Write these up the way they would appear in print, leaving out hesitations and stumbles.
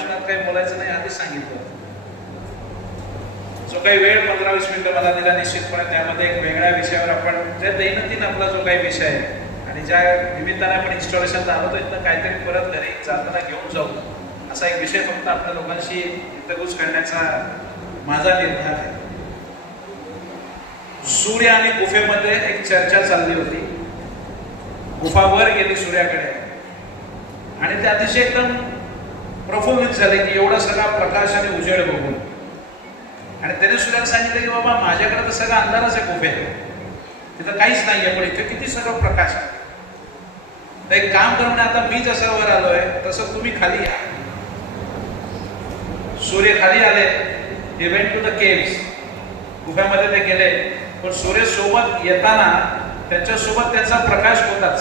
भाषणात काही बोलायचं नाही आधीच सांगितलं. जो काही वेळ 15-20 मिनिटं मला दिला, निश्चितपणे त्यामध्ये एक वेगळ्या विषयावर आपण जे दैनंदिन आपला जो काही विषय आहे आणि ज्या निमित्ताने आपण इन्स्टॉलेशनला आलो इथं काहीतरी परत घरी जाताना घेऊन जाऊ असा एक विषय फक्त आपल्या लोकांशी इंटरव्ह्यूज करण्याचा माझा निर्धार आहे. सूर्य आणि गुफेमध्ये एक चर्चा चालली होती. गुफा वर गेली सूर्याकडे आणि ते अतिशय एकदम प्रफुल्लित झाले की एवढा सगळा प्रकाश आणि उजेड बघून. आणि त्याने सूर्याला सांगितलं की बाबा माझ्याकडे तर सगळा अंधारच आहे गुफेत, तिथं काहीच नाहीये, पण इथे किती सगळं प्रकाश आहे. तर एक काम करून आता मी जसं वर आलोय तसं तुम्ही खाली या. सूर्य खाली आले, they went to the caves. गुफेमध्ये ते गेले, पण सूर्य सोबत येताना त्यांच्यासोबत त्यांचा प्रकाश होताच,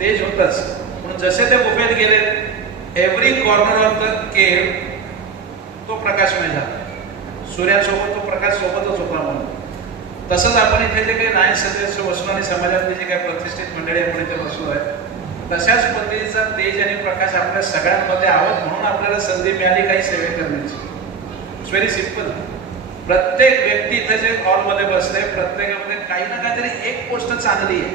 तेज होताच. म्हणून जसे ते गुफेत गेले, every corner of the cave तो प्रकाशमय झाला. सूर्यासोबत तो प्रकाश सोबतच होता. म्हणून तसंच आपण इथे जे काही नायक सदस्य बसलो आणि समाजातली जी काही प्रतिष्ठित मंडळी आपण इथे बसलो आहे, तशाच पद्धतीचा तेज आणि प्रकाश आपल्या सगळ्यांमध्ये आहोत. म्हणून आपल्याला संधी मिळाली काही सेवे करण्याची. It's very simple. प्रत्येक व्यक्ती इथे जे हॉलमध्ये बसते, प्रत्येकामध्ये काही ना काहीतरी एक गोष्ट चांगली आहे.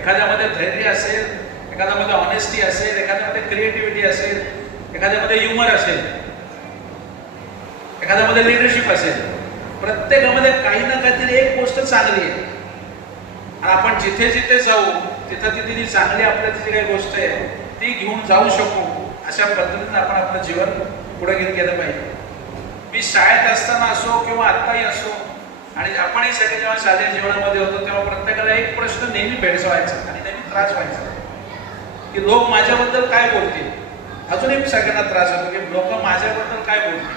एखाद्यामध्ये धैर्य असेल, एखाद्यामध्ये ऑनेस्टी असेल, एखाद्यामध्ये क्रिएटिव्हिटी असेल, एखाद्यामध्ये ह्युमर असेल, एखाद्यामध्ये लिडरशिप असेल. प्रत्येकामध्ये काही ना काहीतरी एक गोष्ट चांगली आहे. आणि आपण जिथे जिथे जाऊ तिथं तिथे जी चांगली आपल्याची जी काही गोष्ट आहे ती घेऊन जाऊ शकू अशा पद्धतीने आपण आपलं जीवन पुढे घेत गेलं पाहिजे. मी शाळेत असताना असो किंवा आत्ताही असो, आणि आपणही सगळे जेव्हा शालेय जीवनामध्ये होतो तेव्हा प्रत्येकाला एक प्रश्न नेहमी भेडसावायचा आणि नेहमी त्रास व्हायचा की लोक माझ्याबद्दल काय बोलतील. अजूनही सगळ्यांना त्रास होतो की लोक माझ्याबद्दल काय बोलतील.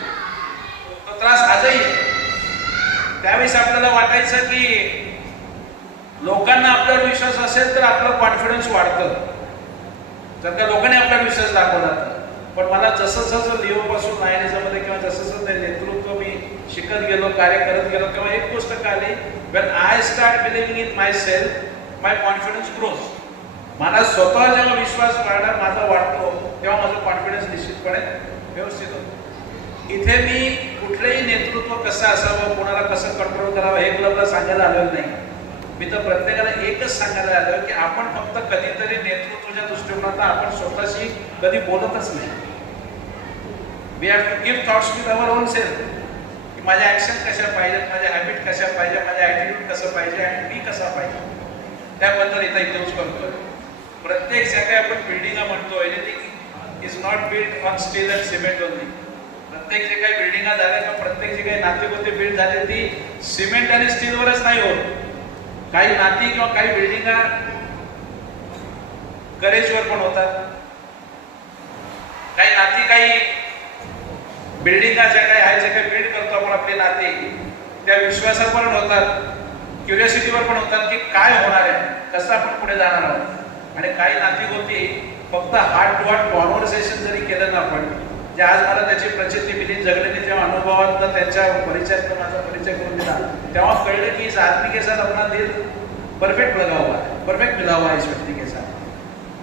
तो त्रास आजही आहे. त्यावेळेस आपल्याला वाटायचं की लोकांना आपल्यावर विश्वास असेल तर आपलं कॉन्फिडन्स वाढतं, जर का लोकांनी आपल्यावर विश्वास दाखवला तर. पण मला जसं जसं लिओपासून नायनिझममध्ये किंवा जसं जसं ते नेतृत्व मी शिकत गेलो, कार्य करत गेलो, तेव्हा एक गोष्ट कळली, when I start believing in my self my confidence grows. मला स्वतः जेव्हा विश्वास माझा वाढतो तेव्हा माझं कॉन्फिडन्स निश्चितपणे व्यवस्थित होतं. इथे मी कुठलंही नेतृत्व कसं असावं, कोणाला कसं कंट्रोल करावं हे क्लबला सांगायला आलेलं नाही. मी तर प्रत्येकाला एकच सांगायला आलं की आपण फक्त कधीतरी नेतृत्वाच्या दृष्टिकोनात आपण स्वतःशी कधी बोलतच नाही. We have to give thoughts with our own self की माझ्या ऍक्शन कशा पाहिजेत, माझ्या हॅबिट कशा पाहिजे, माझ्या ॲटिट्यूड कसं पाहिजे आणि मी कसा पाहिजे, त्याबद्दल इथं यूज करतोय. प्रत्येक ज्या काही आपण बिल्डिंग म्हणतो, anything is not build on steel and cement only. प्रत्येक जे काही बिल्डिंगा झाल्या किंवा प्रत्येक जे काही नातेगोते बिल्ड झाले ती सिमेंट आणि स्टीलवरच नाही होत. काही नाती किंवा काही बिल्डिंगा करेजवर पण होतात. काही नाती, काही बिल्डिंगा ज्या काही आहे, जे काही बिल्ड करतो आपण आपली नाती, त्या विश्वासावर पण होतात, क्युरियोसिटीवर पण होतात की काय होणार आहे, कसं आपण पुढे जाणार आहोत. आणि काही नाती होती फक्त हार्ट टू हार्ट कॉन्व्हर्सेशन जरी केलं ना आपण, जे आज मला त्याची प्रचिती मिली, जगलेली जेव्हा अनुभवात त्यांच्या परिचयात माझा परिचय करून दिला तेव्हा कळलं की इस आदमी के साथ अपना दिल परफेक्ट लगा हुआ है, परफेक्ट मिला हुआ है इस व्यक्ति के साथ.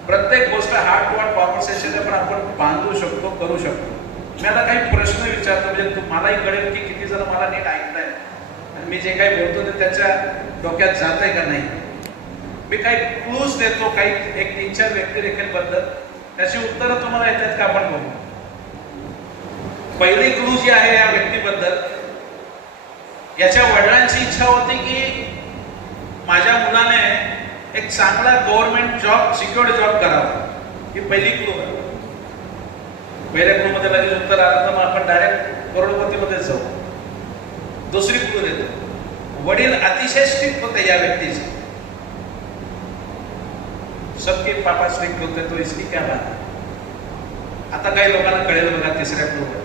प्रत्येक गोष्ट हार्ट टू हार्ट कॉन्व्हर्सेशन पण आपण बांधू शकतो, करू शकतो. मी आता काही प्रश्न विचारतो म्हणजे तुम्हालाही कळेल की किती जण मला नीट ऐकताय आणि मी जे काही बोलतो ते त्याच्या डोक्यात जात आहे का नाही. मी काही क्लूज देतो, काही एक 3-4 व्यक्तिरेखेबद्दल, त्याची उत्तरं तुम्हाला येतात का आपण बघू. पहिली क्लू जी आहे या व्यक्तीबद्दल, याच्या वडिलांची इच्छा होती की माझ्या मुलाने एक चांगला गव्हर्नमेंट जॉब, सिक्युअर्ड जॉब करावा. ही पहिली क्लू आहे. पहिल्या क्लू मध्ये लगेच उत्तर आलं तर मग आपण डायरेक्ट करोडपतीमध्ये जाऊ. दुसरी क्लू देतो, वडील अतिशय स्ट्रिक्ट होते या व्यक्तीचे. सबके पापा स्ट्रिक्ट होते तो इसकी क्या बात है. आता काही लोकांना कळेल बघा तिसऱ्या क्लू मध्ये.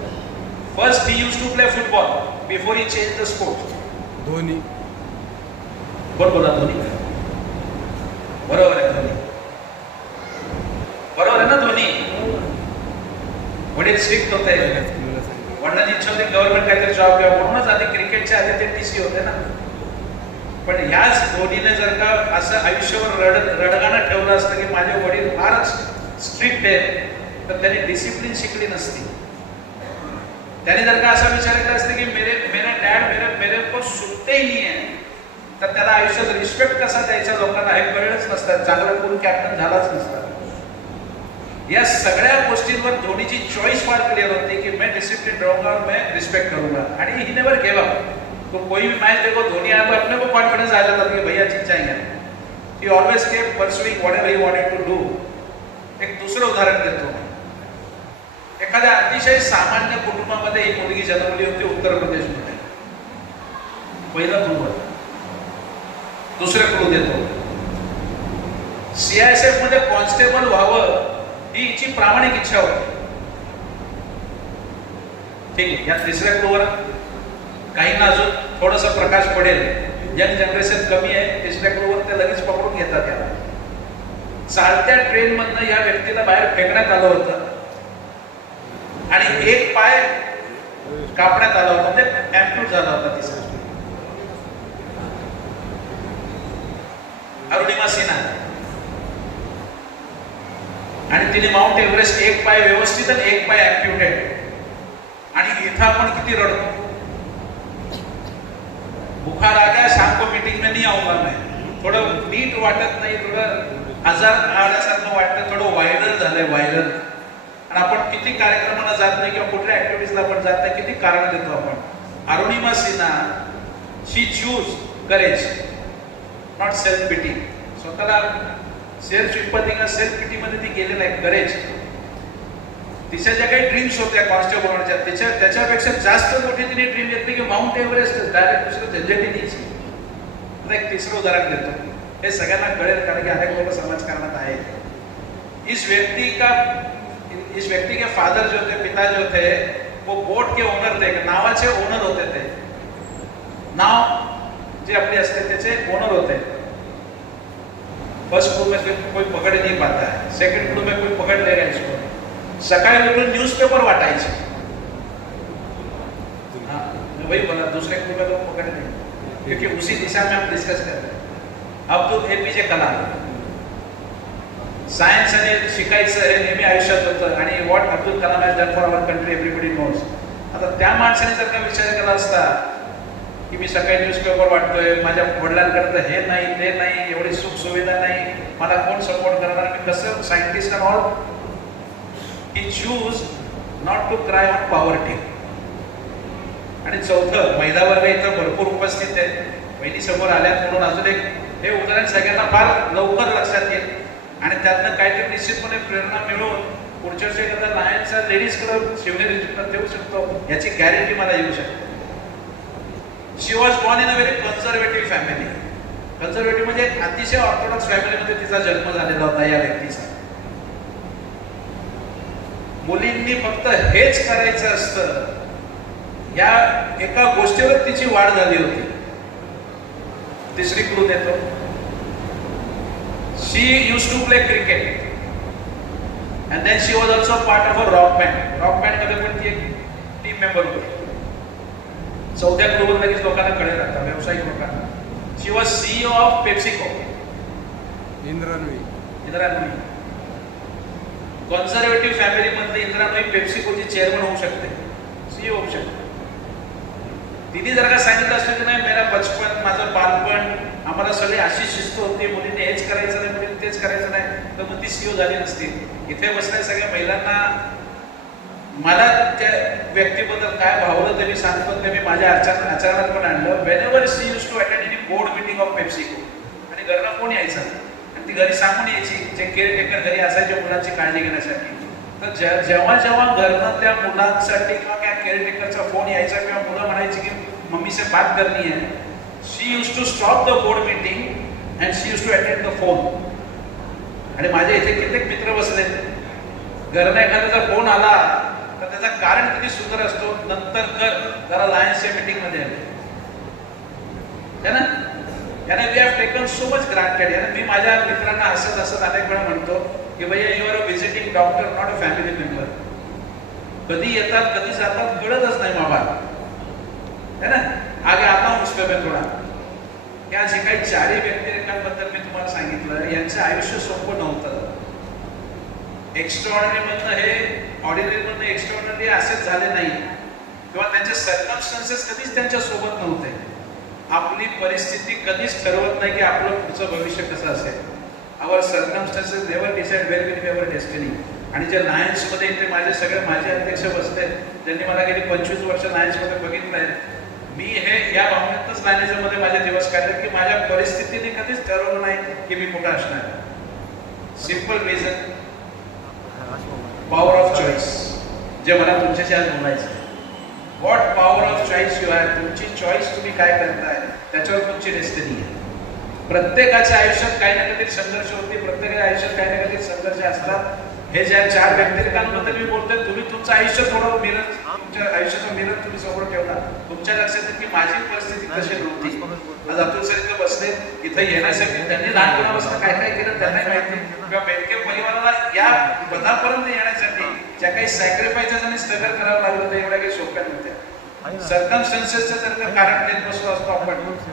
First he used to play football before he change the sport. Dhoni. कोण बोला? धोनी. बरोबर आहे, धोनी. बरोबर आहे ना, धोनी. वडील स्ट्रिक्ट होते, वडिलांची इच्छा होती गव्हर्नमेंट काहीतरी जॉब घ्यावा, म्हणूनच आधी क्रिकेटच्या आधी ते टीसी होते ना. पण ह्याच धोनीने जर का असं आयुष्यावर रडगाणं ठेवलं असतं की माझे वडील फारच स्ट्रिक्ट आहेत तर त्याने डिसिप्लिन शिकली नसती. त्याने जर का असा विचार केला असता की मेरा डॅड मेरे को सुनते ही नाही आहे, तर त्याला आयुष्यात रिस्पेक्ट कसा द्यायचा लोकांना हे कळलंच नसतं, चांगला करून कॅप्टन झालाच नसता. या सगळ्या गोष्टींवर धोनीची चॉईस फार क्लिअर होती की मैं डिसिप्लिन रहूंगा और मैं रिस्पेक्ट करूंगा. आणि ही नेवर गिव अप. तो कोई भी मैच देखो, धोनी आया तो अपने को कॉन्फिडेंस आ जाता था कि भैया जीत जाएंगे. He always kept pursuing whatever he wanted to do. एक दुसरं उदाहरण देतो. एखाद्या अतिशय सामान्य कुटुंबामध्ये एक मुलगी जन्मली होती उत्तर प्रदेशमध्ये. पहिलं क्लू. दुसरं क्लू देतो. CISF मध्ये कॉन्स्टेबल व्हावं ही हिची प्रामाणिक इच्छा होती. ठीक आहे. या तिसऱ्या क्लूवर काहींना अजून थोडंसं प्रकाश पडेल. यंग जनरेशन कमी आहे. तिसऱ्या क्लूवर ते लगेच पकडून घेतात त्याला. चालत्या ट्रेन मधनं या व्यक्तीला बाहेर फेकण्यात आलं होतं आणि एक पाय कापण्यात आला होता, म्हणजे ऍम्प्यूट झाला होता तिचा. अरुणिमा सिन्हा. आणि तिने माउंट एव्हरेस्ट एक पाय व्यवस्थित आणि एक पाय ऍम्प्युटेड. आणि इथं आपण किती रडतो. बुखार आ गया, शाम को मीटिंग में नहीं आऊंगा मैं. थोडं नीट वाटत नाही, थोडं आजार आल्यासारखं वाटतं, थोडं व्हायरल झालंय व्हायरल. आणि आपण किती कार्यक्रमांना जात नाही किंवा कुठल्या ऍक्टिव्हिटीजला आपण जात नाही, किती कारण देतो आपण. Arunima Sinha, she choose courage, not self pity. स्वतःला सेल्फ सिंपथी किंवा सेल्फ पिटी मध्ये ती गेलेली आहे. करेज. तिच्या ज्या काही ड्रीम्स होत्या कॉन्स्टेबल होण्याच्या, त्याच्यापेक्षा जास्त मोठी तिने ड्रीम घेतली की माउंट एव्हरेस्ट डायरेक्ट दुसरं झंझटी न्यायची. आता एक तिसरं उदाहरण देतो. हे सगळ्यांना कळेल कारण की अनेक लोक समाजकारणात आहेत. इस व्यक्ति के फादर जो थे, पिता जो थे, वो बोट के ओनर थे. नावाचे ओनर होते ते. नाव जे आपले असते त्याचे ओनर होते. फर्स्ट क्लू में कोई पकड़ नहीं पाता है. सेकंड क्लू में कोई पकड़ लेगा इसको. सकाळी उठून न्यूज़पेपर वाटायचे. हाँ, मैं वही बोला, दूसरे क्लू में लोग पकड़ नहीं, क्योंकि उसी दिशा में हम डिस्कस कर रहे हैं. अब्दुल APJ कलाम. सायन्स आणि शिकायचं हे नेहमी आयुष्यात होतं. आणि what Abdul Kalam has done for our country everybody knows. आता त्या माणसाने जर का विचार केला असता की मी सकाळी न्यूजपेपर वाटतोय, माझ्या वडिलांकडे हे नाही ते नाही, एवढी सुख सुविधा नाही, मला कोण सपोर्ट करणार, मी कसं scientist and all. He choose not to cry on poverty. आणि चौथं, महिला वर्ग इथं भरपूर उपस्थित आहे. बहिणी समोर आल्यात म्हणून अजून एक हे उदाहरण सगळ्यांना फार लवकर लक्षात येईल आणि त्यातनं काहीतरी निश्चितपणे प्रेरणा मिळून पुढच्या वर्षी एखादा लायन्सचा लेडीज क्लब शिवनेरी जिल्ह्यात देऊ शकतो याची गॅरंटी मला येऊ शकते. She was born in a very conservative family. Conservative म्हणजे अतिशय ऑर्थोडॉक्स फॅमिलीमध्ये तिचा जन्म झालेला होता या व्यक्तीचा. मुलींनी फक्त हेच करायचं असतं या एका गोष्टीवर तिची वाढ झाली होती. तिसरी क्लू देतो. She used to play cricket and then she was also part of a rock band. Rock band मध्ये पण ती एक टीम मेंबर होती. चौथ्या क्लूवर लगेच लोकांना कळेल आता, व्यावसायिक लोकांना. She was CEO of PepsiCo. Indra Nooyi. Conservative family मधली इंदिरा नोई पेप्सिकोची चेअरमन होऊ शकते, CEO होऊ शकते. तिने जर का सांगितलं असतं की नाही मेरा बचपन, माझं बालपण, आम्हाला सगळी अशी शिस्त होती, मुलीने हेच करायचं नाही, मुलीने तेच करायचं नाही, तर मग ती CEO झाली नसती. इथे बसल्या सगळ्या महिलांना मला त्या व्यक्तीबद्दल काय भावलं ते मी सांगतो, ते मी माझ्या आचरणात पण आणलं. Whenever she used to attend any board meeting of PepsiCo. आणि घरनं कोण यायचं आणि ती घरी सांगून यायची, जे केअरटेकर घरी असायचे मुलांची काळजी घेण्यासाठी. तर जेव्हा घरनं त्या मुलांसाठी किंवा त्या केअरटेकरचा फोन यायचा किंवा मुलं म्हणायची की मम्मी से बात करनी है, she used to stop the board meeting and she used to attend the phone. आणि माझ्या इथे कित्येक मित्र बसले, घरनं एखाद्याचा फोन आला तर त्याचं कारण किती सुंदर असतो, नंतर कर जरा लायन्सच्या मीटिंग मध्ये आले याने we have taken so much granted. याने मी माझ्या मित्रांना हसत अनेक वेळा म्हणतो की भैया you are a visiting doctor, not a family member. कधी येतात कधी जातात कळतच नाही बाबा, है ना. आगे आता हूं उसपे मैं थोडा. या जे काही चारही व्यक्तिरेखांबद्दल मी तुम्हाला सांगितलं, यांचं आयुष्य सोपं नव्हतं. एक्स्ट्राऑर्डिनरी मधनं हे ऑर्डिनरी मधनं एक्स्ट्राऑर्डिनरी असेच झाले नाही किंवा त्यांचे सर्कमस्टन्सेस कधीच त्यांच्या सोबत नव्हते. आपली परिस्थिती कधीच ठरवत नाही की आपलं पुढचं भविष्य कसं असेल. Our circumstances never decide where will be our destiny. आणि जे नायन्समध्ये इथे माझे अध्यक्ष बसले, ज्यांनी मला गेली 25 वर्ष नायन्समध्ये बघितलंय, मी हे या भावनेतच मॅनेजरमध्ये माझे दिवस काढले की माझ्या परिस्थितीने कधीच ठरवलं नाही की मी कुठं असणार. Simple reason, power of choice, जे मला तुमच्याशी आज बोलायचं. What power of choice you have. तुमची चॉईस तुम्ही काय करताय त्याच्यावर तुमची डेस्टिनी आहे. प्रत्येकाच्या आयुष्यात काही ना काहीतरी संघर्ष होते, प्रत्येकाच्या आयुष्यात काही ना काहीतरी संघर्ष असतात. हे ज्या 4 व्यक्तिरेखांबद्दल मी बोलतोय, तुम्ही तुमचं आयुष्य थोडं मिरर, तुमच्या आयुष्याचं मिरर तुम्ही समोर ठेवला, तुमच्या लक्षात येईल की माझी परिस्थिती कशी नव्हती. आज अतुल सर इथं बसले, इथं येण्यासाठी त्यांनी लहानपणापासून काय काय केलं त्यांना माहिती, किंवा बेडके परिवाराला या पदापर्यंत येण्यासाठी ज्या काही सॅक्रिफाइसेस आणि स्ट्रगल करावं लागलं ते एवढ्या काही सोप्या नव्हत्या. सर्कमस्टन्सेसचं जर का कारण देत बसलो असतो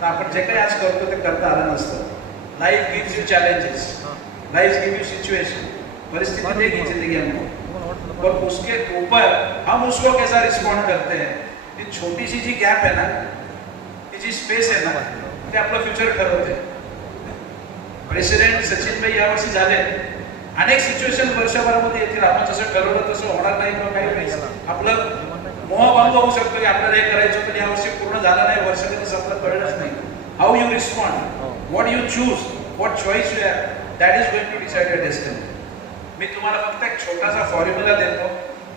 आपण जे काही आज करतो ते करता आलं नसतं. Life gives you challenges, life gives you situation. परिस्थिति देगी जिंदगी हमको, और उसके ऊपर हम उसको कैसा रिस्पॉन्ड करते हैं. ती छोटीशी जी गॅप आहे ना, ती जी स्पेस आहे ना, ते आपलं फ्युचर ठरवते. प्रेसिडेंट सचिन भाई यावर्षी झाले, अनेक सिच्युएशन वर्षभरामध्ये येतील. आपण जसं ठरवलं तसं होणार नाही किंवा काही नाही. आपलं मोहभंग होऊ शकतो की आपल्याला हे करायचं होतं, यावर्षी पूर्ण झालं नाही, वर्ष कधी संपलं कळलंच नाही. How you respond, what you choose, what choice you have, that is going to decide your destiny. मी तुम्हाला फक्त एक छोटासा फॉर्म्युला देतो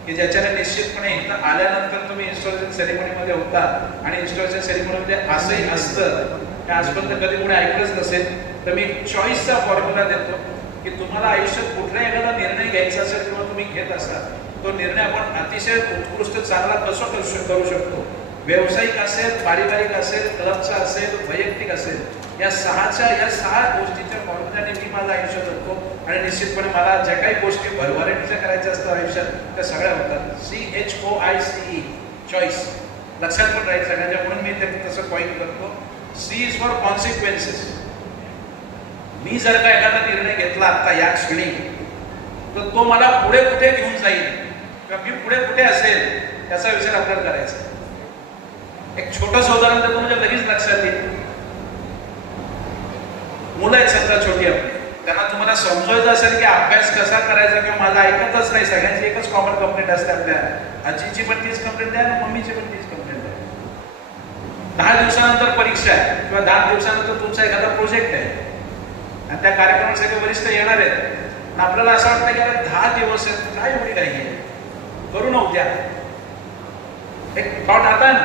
की ज्याच्याने निश्चितपणे इथं आल्यानंतर तुम्ही इन्स्टॉलेशन सेरेमनीमध्ये होता आणि इन्स्टॉलेशन सेरेमनीमध्ये असंही असतं की आजपर्यंत कधी कोणी ऐकलंच नसेल, तर मी चॉईसचा फॉर्म्युला देतो की तुम्हाला आयुष्यात कुठला एखादा निर्णय घ्यायचा असेल किंवा तुम्ही घेत असाल, तो निर्णय आपण अतिशय उत्कृष्ट चांगला कसं करू शकतो. व्यावसायिक असेल, पारिवारिक असेल, क्लबचा असेल, वैयक्तिक असेल, या 6 गोष्टीच्या फॉर्म्युल्याने मी माझं आयुष्य जगतो. आणि निश्चितपणे मला ज्या काही गोष्टी भरभराटीच्या करायच्या असतात आयुष्यात त्या सगळ्या होतात. CHOICE, choice. लक्षात पण राहील सगळ्यांच्या, म्हणून मी ते तसं पॉईंट करतो. C is for consequences. मी जर का एखादा निर्णय घेतला आता या क्षणी, तर तो मला पुढे कुठे घेऊन जाईल किंवा मी पुढे कुठे असेल त्याचा विचार आपल्याला करायचा. एक छोटंसं उदाहरण देतो म्हणजे लगेच लक्षात येईल. मुलं आहेत समजा छोटी आपली, त्यांना तुम्हाला समजायचं असेल की अभ्यास कसा करायचा किंवा माझं ऐकतच नाही. सगळ्यांची एकच कॉमन कंप्लेंट असते, आपल्या आजीची पण तीच कंप्लेंट आहे, मम्मीची पण तीच कंप्लेंट आहे. 10 दिवसानंतर परीक्षा आहे किंवा 10 दिवसानंतर तुमचा एखादा प्रोजेक्ट आहे आणि त्या कार्यक्रमात सगळे वरिष्ठ येणार आहेत. आणि आपल्याला असं वाटतं की आता 10 दिवस आहेत, काय एवढी काही आहे, करू ना उद्या, एक थॉट आता ना.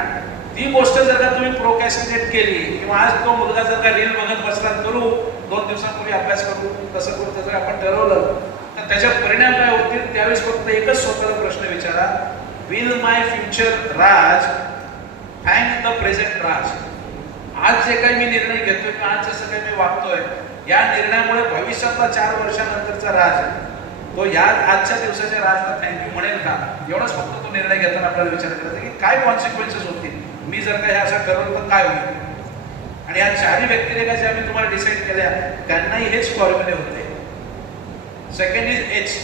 आणि ती गोष्ट जर का तुम्ही प्रोकॅस्टिनेट केली किंवा आज तो मुलगा जर का रील बघत बसला, करू 2 दिवसांपूर्वी अभ्यास करू, तसं करू, तसं आपण ठरवलं, तर त्याच्या परिणाम काय होतील. त्यावेळेस फक्त एकच स्वतःला प्रश्न विचारा, will my future rage thank the present rage. आज जे काही मी निर्णय घेतोय किंवा आज जसं काही मी वागतोय, या निर्णयामुळे भविष्यातला 4 वर्षानंतरचा राज तो या आजच्या दिवसाच्या राजला थँक्यू म्हणेल का. एवढंच फक्त तो निर्णय घेताना आपल्याला विचार करायचा की काय कॉन्सिक्वेन्सेस होतील, मी जर का हे असं ठरवलं तर काय होईल. आणि या 4 व्यक्तिरेखा ज्या मी तुम्हाला डिसाईड केल्या त्यांनाही हेच फॉर्म्युले होते. Second is H.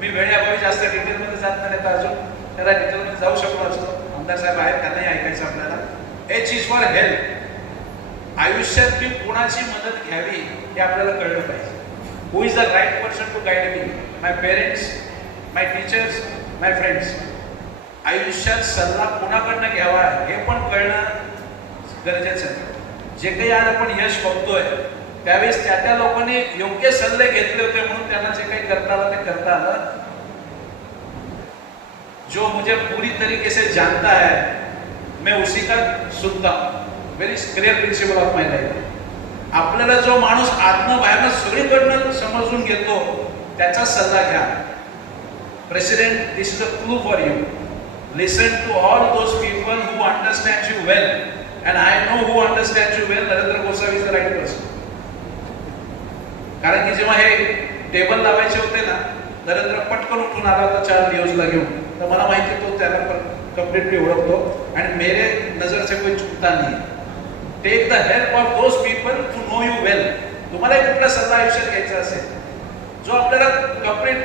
मी वेळेअभावी जास्त डिटेलमध्ये जात नाही, तर अजून त्याला डिटेलमध्ये जाऊ शकलो असतो. आमदार साहेब आहेत, त्यांनाही ऐकायचं आपल्याला. H is for help. आयुष्यात मी कोणाची मदत घ्यावी हे आपल्याला कळलं पाहिजे. Who is the right person to guide me, my parents, my teachers, my friends. आयुष्यात सल्ला कोणाकडनं घ्यावा हे पण कळणं गरजेचं आहे. जे काही आज आपण यश बघतोय त्यावेळेस त्या लोकांनी योग्य सल्ले घेतले होते म्हणून त्यांना जे काही करता आलं ते करता आलं. जो मुझे पूरी तरीके से जानता है मैं उसी का सुनता हूं. Very clear principle of my life. आपल्याला जो माणूस आतनं बाहेरनं सगळीकडनं समजून घेतो त्याचा सल्ला घ्या. President, this is a clue for you. Listen to all those people who understand you well, and I know who understands you well. Narendra Gosavi is the right person. कारण की जेव्हा हे टेबल लावायचे होते ना, नरेंद्र पटकन उठून आला होता 4 न्यूजला घेऊन, तर मला माहिती तो त्याला कम्प्लिटली ओळखतो आणि मेरे नजर से कोई चुकता नहीं. Take the help of those people to know you well. तुम्हाला कुठला सल्ला आयुष्यात घ्यायचा असेल जो आपल्याला कम्प्लीट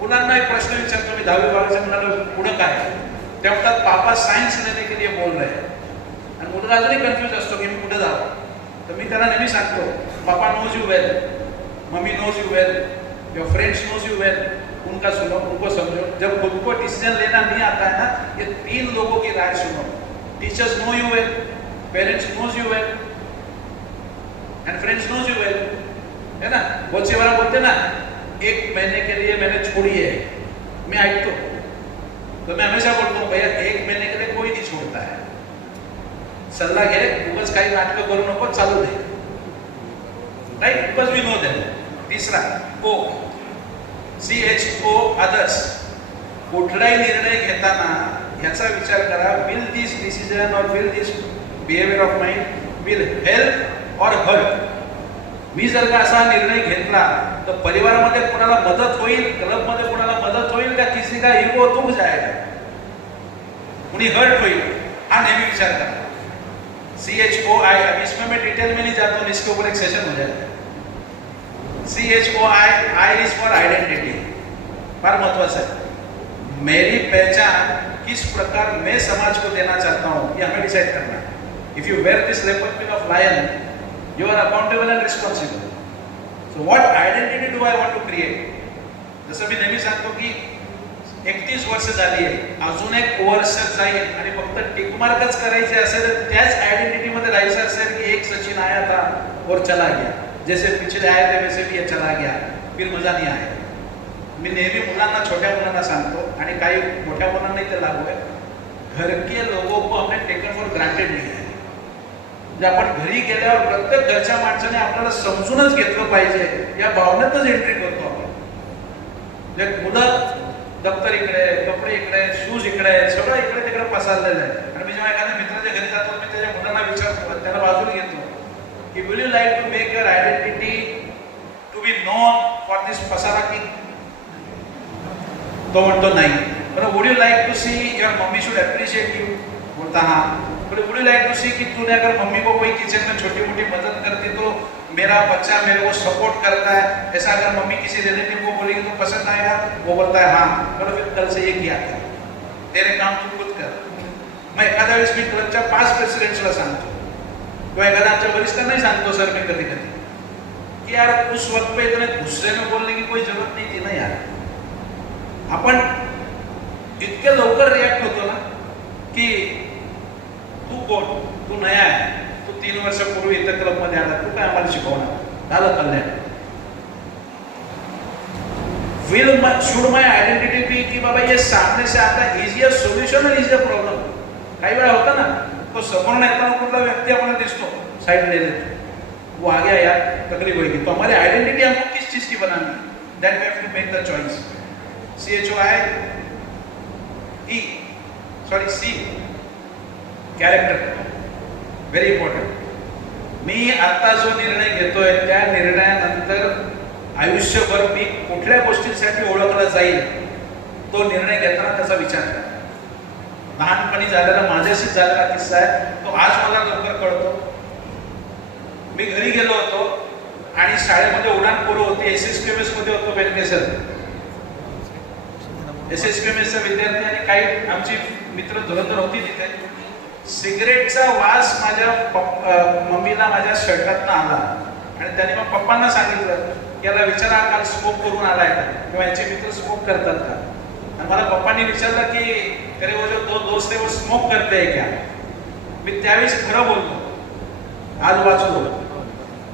मुलांना एक प्रश्न विचारतो मी 10वी-12वीच्या मुलांना पुढं काय, ते म्हणतात पापा सायन्स लेने के लिए बोल रहे हैं, आणि मुलगा अजूनही कन्फ्यूज असतो की मी कुठे जावं. तर मी त्याला नेहमी सांगतो papa knows you well, mummy knows you well, your friends knows you well, उनका सुनो, उनको समझो. जब खुद को डिसीजन लेना नहीं आता है ना, ये 3 लोगों की राय सुनो. Teachers know you well, parents knows you well and friends knows you well, है ना. बहुत से बार बोलते ना 1 महीने के लिए मैंने छोड़ी है, मैं ऐकतो, तो मैं हमेशा बोलतो भैया 1 महीने के लिए कोई नहीं छोड़ता है. सल्ला घे, उगाच काही नाटक करू नको, चालू दे. Right, because we know them. तीसरा ओ, CHO अदर्स. कुठलाही निर्णय घेताना याचा विचार करा, विल दिस डिसिजन और will this behaviour of mind will help और हर्ट. मी जर का असा निर्णय घेतला तर परिवारामध्ये कोणाला मदत होईल, क्लबमध्ये कोणाला मदत होईल का किसी का इगो दुख जाएगा, कुणी हर्ट होईल, हा नेहमी विचार करा. CHOI, अब इसमें मैं डिटेल में नहीं जाता हूँ, इसके ऊपर एक सेशन हो जाएगा. CHOI, I is for identity. बार महत्वाचा है. मेरी पहचान किस प्रकार मैं समाज को देना चाहता हूँ, ये हमें डिसाइड करना है. If you wear this leopard skin of lion, you are accountable and responsible. So what identity do I want to create? जसं मी नेहमी सांगतो की 31 वर्ष झाली आहे, अजून 1 वर्ष जाईल आणि फक्त टिकमार्कच करायचे असेल तर त्याच आयडेंटिटी मध्ये राहायचं असेल की एक सचिन आया था और चला गया, जैसे पिछले आए थे वैसे भी ये चला गया, फिर मजा नहीं आया. मी नेहमी मुलांना, छोट्या मुलांना सांगतो आणि काही मोठ्या मुलांनाही ते लागू आहे, घर के लोगों को हमने टेकन फॉर ग्रांटेड नहीं है. जे आपण घरी गेल्यावर प्रत्येक घरच्या माणसाने आपल्याला समजूनच घेतलं पाहिजे या भावनेतच एंट्री करतो आपण. जे मुलं दप्तर इकडे, कपडे इकडे, शूज इकडे, सगळं इकडे तिकडे पसरलेलं आहे. आणि मी जेव्हा एखाद्या मित्राच्या घरी जातो मी त्याच्या मुलांना विचारतो, त्याला बाजूला घेतो की will you like to make your identity to be known for this पसारा किंग. तो म्हणतो नाही. पण would you like to see your mummy should appreciate you, बोलता हाँ. Would you like to see कि तूने अगर मम्मी को कोई किचन में छोटी मोटी मदद करती तो मेरा बच्चा मेरे को सपोर्ट करता है, ऐसा अगर मम्मी किसी रिलेटिव को बोलेगी तो पसंद आएगा. वो बोलता है हाँ, पर फिर कल से ये किया था, तेरे काम तू खुद कर. मैं एखाद्या वेळेस मी क्लबच्या 5 प्रेसिडेंट्सला सांगतो किंवा एखाद्या आमच्या वरिष्ठांनाही सांगतो सर मी कधी कधी की यार उस वक्त पे इतने गुस्से में बोलने की कोई जरूरत नहीं थी ना यार. आपण इतके लवकर रिॲक्ट होतो ना की तू कोण, तू नया आहे, तू 3 वर्षापूर्वी इथं क्लब मध्ये आला, तू काय आम्हाला शिकवणार, झालं कल्याण. विल शुड माय आयडेंटिटी बी की बाबा ये सामने से आता है, इज अ सोल्यूशन और इज अ प्रॉब्लम. काही वेळा होता ना, तो समोर येताना कुठला व्यक्ती आपल्याला दिसतो, साइड ले लेते, वो आ गया यार तकलीफ होगी. तो हमारी आइडेंटिटी हमको किस चीज की बनानी, that we have to make the choice. CHOI E, sorry C, character, very important. मी आता जो निर्णय घेतोय त्या निर्णयानंतर आयुष्यभर मी कुठल्या गोष्टींसाठी ओळखला जाईल, तो निर्णय घेताना त्याचा विचार करा. लहानपणी झालेला माझ्याशीच झालेला किस्सा आहे, तो आज मला लवकर कळतो. मी घरी गेलो होतो आणि शाळेमध्ये उडाण पोरं होती, SSPMS मध्ये होतो बेलकेसर. SSPMS चा विद्यार्थी आणि काही आमची मित्र धुरंधर होती तिथे. सिगरेटचा वास माझ्या मम्मीला माझ्या शर्टातनं आला आणि त्याने मग पप्पांना सांगितलं की याला विचारा काल स्मोक करून आलाय का किंवा याचे मित्र स्मोक करतात का. आणि मला पप्पांनी विचारलं की अरे वो जो 2 दोस्त है वो स्मोक करते हैं क्या. मी त्यावेळेस खरं बोलतो, आज वाचलो.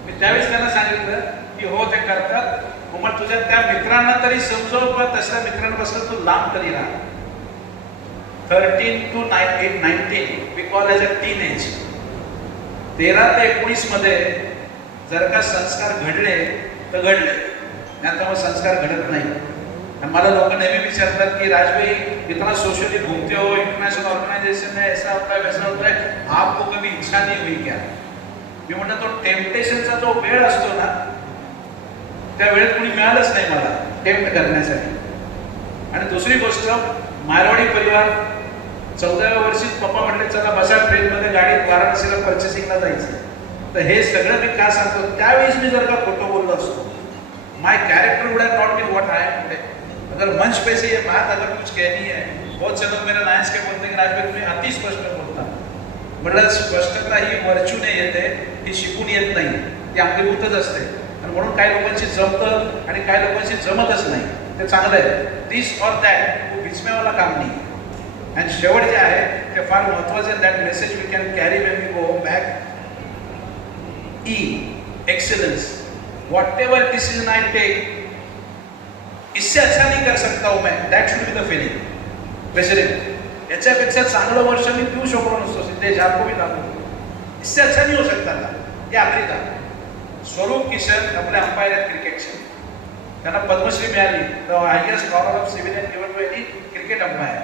मी त्यावेळेस त्यांना सांगितलं की हो ते करतात. मग तुझ्या त्या मित्रांना तरी समजव, पण तसल्या मित्रांपासून तू लांब तरी राहा. 13 to 19 we call as a teenage. 13 ते 19 मध्ये जर का संस्कार घडले तर घडले, नाहीतर मग संस्कार घडत नाही. आणि मला लोक नेहमी विचारतात की राजभाई इतना सोशली घूमते हो, इंटरनेशनल ऑर्गेनाइजेशन में ऐसा होता है वैसा होता है, आपको कभी इच्छा नहीं हुई क्या. मी म्हणतो तो टेम्पटेशनचा जो वेळ असतो ना, त्या वेळेत कुणी मिळालंच नाही मला टेम्प्ट करण्यासाठी. आणि दुसरी गोष्ट, मारवाडी परिवार 14व्या वर्षीच पप्पा म्हटले चला बसा ट्रेनमध्ये गाडीत वाराणसीला पर्चेसिंगला जायचं. तर हे सगळं मी का सांगतो, त्यावेळेस मी जर का खोटं बोललो असतो my character would have not been what I am today. अगर मंच पे से ये बात अगर कुछ कहनी है, बहुत से लोग मेरे नायस के बोलते हैं कि राजभाई तुम्ही अति स्पष्ट बोलता, म्हटलं स्पष्टता ही वर्चूने येते, ही शिकून येत नाही, ती अंगीभूतच असते आणि म्हणून काही लोकांशी जमतं आणि काही लोकांशी जमतच नाही, ते चांगलं आहे, दिस और दॅट विचम्यावाला काम नाही। आणि शेवट जे आहे ते फार महत्त्वाचं आहे, that message we can carry when we go back. ई excellence, whatever decision I take इससे अच्छा नहीं कर सकता हूं मैं, that should be the feeling. President याच्यापेक्षा चांगलं वर्ष मी पिऊ शकलो नसतो, सिद्धेश आपको भी लागू, इससे अच्छा नहीं हो सकता था। ये आखरी था। स्वरूप किशन आपले अंपायर आहेत क्रिकेटचे, त्यांना पद्मश्री मिळाली, the highest honour of civilian given to any cricket umpire.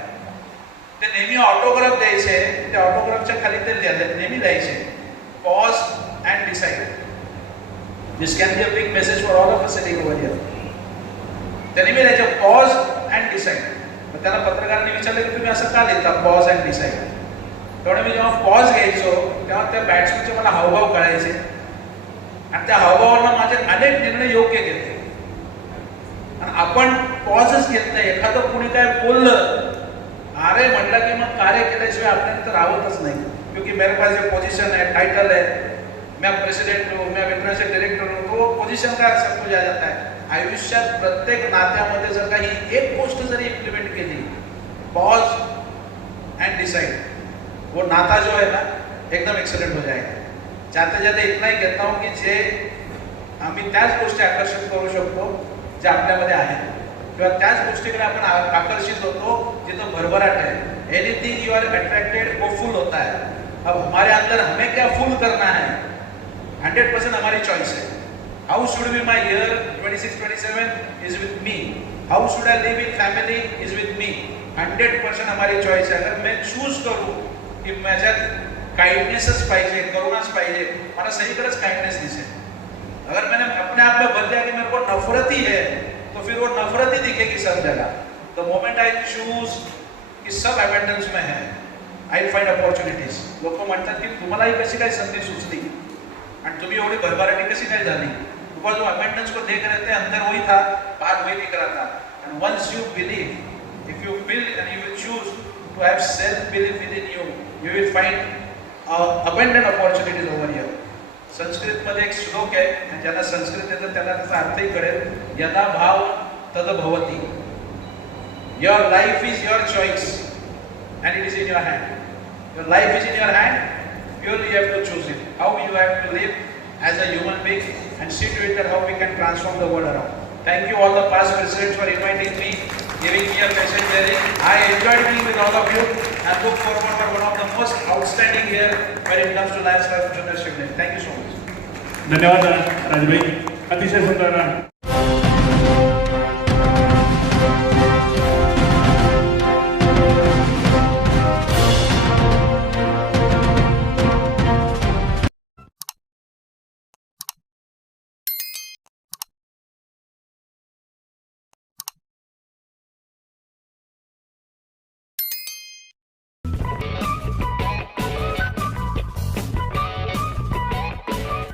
ते नेहमी ऑटोग्राफ द्यायचे, त्या ऑटोग्राफच्या खाली ते नेहमी द्यायचे, pause and decide. This can be a big message for all of us sitting over here. त्यांनी मी त्याच्या पॉज अँड डिसाइड, मग त्याला पत्रकारांनी विचारलं की तुम्ही असं का लिहिता पॉज अँड डिसाइड? तेवढं मी जेव्हा पॉज घ्यायचो तेव्हा त्या बॅट्समनचे मला हावभाव कळायचे आणि त्या हावभावांना माझे अनेक निर्णय योग्य घेते। आणि आपण पॉजच घेत नाही, एखादं कुणी काय बोललं अरे म्हटलं की मग कार्य केल्याशिवाय आपल्याला तर राहतच नाही, क्योंकि मेरे पास जो पोजीशन है, टाइटल है, मैं प्रेसिडेंट हूँ, मैं वित्तनाचे डायरेक्टर हूँ, तो पोजीशन का सब कुछ आ जाता है। आयुष्यात प्रत्येक नात्यामध्ये जर का ही एक गोष्ट जरी इम्प्लिमेंट केली, पॉज एंड डिसाइड, वो नाता जो है ना एकदम एक्सलेंट हो जाएगा। जाते जाते इतना ही कहता हूँ की जे आम्ही त्याच गोष्टी आकर्षित करू शकतो जे आपल्यामध्ये आहेत, किंवा त्याच गोष्टीकडे आपण आकर्षित होतो जिथं भरभराट है। एनीथिंग यू आर अट्रैक्टेड वो फुल होता है। अब हमारे अंदर हमें क्या फुल करना है, 100% हमारी चॉइस है। How should be my year 26-27 is with me. How should I live in family is with me. 100% हमारी चॉइस है। अगर मैं चूज करूँ कि माझ्यात काइंडनेसच पाहिजे, करुणाच पाहिजे, मला सगळीकडेच काइंडनेस दिसेल। अगर मैंने अपने आप में बदल दिया कि मेरे को नफरत ही है, तो फिर वो नफरत ही दिखेगी सब जगह। द मोमेंट आई चूज कि सब अबंडन्स में है, आई फाइंड अपॉर्च्युनिटीज। लोक म्हणतात की तुम्हालाही कशी काय संधी सुचली आणि तुम्ही एवढी भरभराटी कशी काय झाली, बिकॉज वो अबंडन्स को देख रहे थे, अंदर वही था, बाहर वही दिख रहा था। And once you believe, if you build and you will choose to have self belief within you, you will find abundant opportunities over here. Sanskrit मध्ये एक श्लोक आहे, आणि ज्यांना संस्कृत येतं त्यांना त्याचा अर्थही कळेल, यदा भाव तद भवती। Your life is your choice and it is in your hand. Your life is in your hand, purely you have to choose it. How you have to live as a human being and see to it that how we can transform the world around. Thank you all the past presidents for inviting me, giving me a message hearing. I enjoyed being with all of you and look forward for one of the most outstanding here when it comes to Lions Club Junior Shivling. Thank you so much. धन्यवाद राजभाई, अतिशय सुंदर